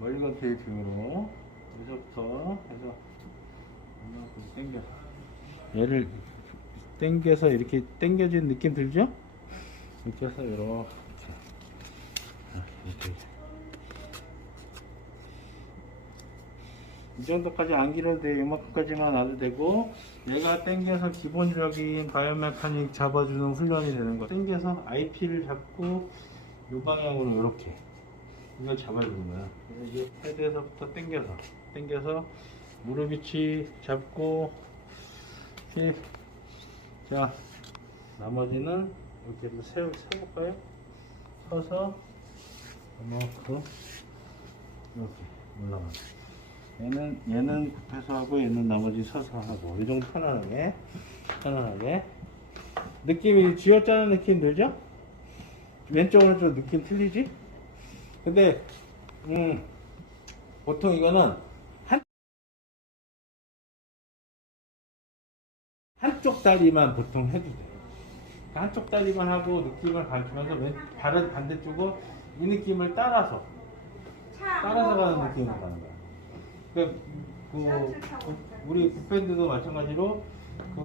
멀리건 테이핑으로 여기서부터 해서 이만큼 당겨 얘를 당겨서 이렇게 당겨진 느낌 들죠? 이렇게 해서 이렇게 아, 이렇게 이 정도까지 안 길어도 돼. 이만큼까지만 놔도 되고 얘가 당겨서 기본적인 바이오메카닉 잡아주는 훈련이 되는 거. 당겨서 IP를 잡고 이 방향으로 이렇게 이걸 잡아주는 거야. 그래서 이 헤드에서부터 당겨서 당겨서 무릎 위치 잡고 힙. 자 나머지는 이렇게 세워 세볼까요? 서서 이만큼 이렇게 올라가. 얘는 얘는 굽혀서 하고 얘는 나머지 서서 하고 이 정도 편안하게 편안하게 느낌이 쥐어짜는 느낌 들죠? 왼쪽 오른쪽 느낌 틀리지? 근데 음 보통 이거는 한 한쪽 다리만 보통 해도 돼. 그러니까 한쪽 다리만 하고 느낌을 가르치면서 왼 다른 반대쪽은 이 느낌을 따라서 따라서 가는 느낌으로 가는 거야. 그, 그, 그 우리 굿밴드도 마찬가지로 그